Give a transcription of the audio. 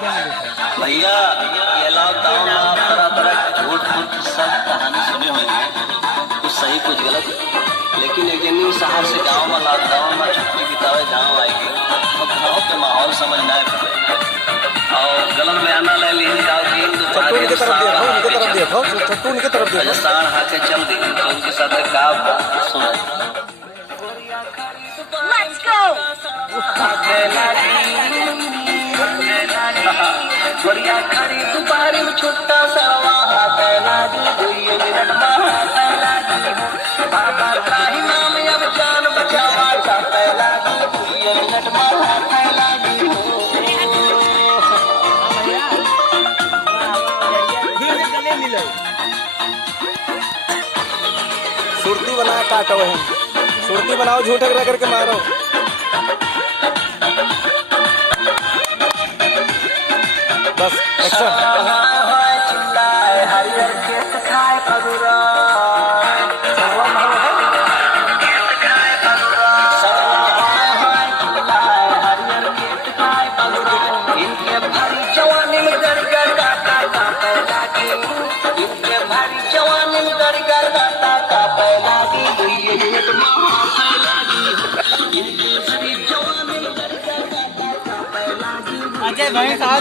भैया ये लॉकडाउन में आप तरह तरह के झूठ मूठ सब कहानी सुने होंगे, कुछ सही कुछ गलत। लेकिन एक जनी शहर से गांव में लॉकडाउन में छुट्टी बितावे गाँव आई गई और गाँव के माहौल समझ ना और गलत बयाना ले ली साड़ हाथे चल दी तो उनके साथ का सुना बढ़िया खरी तुम्हारी छोटा सा बाबा का ही नाम अब जान बचावा सुरती बना काटो है, सुरती बनाओ झूठे रगड़ के मारो। बस एक्शन। हरियर खेत खाए पगुरा इनके भारी जवानी में गरगर गाता कापे लागी, इनके भारी जवानी में गरगर गाता कापे लागी, ये मिनट महाफल लागी, इनके भारी जवानी में गरगर गाता कापे लागी। अजय भाई साहब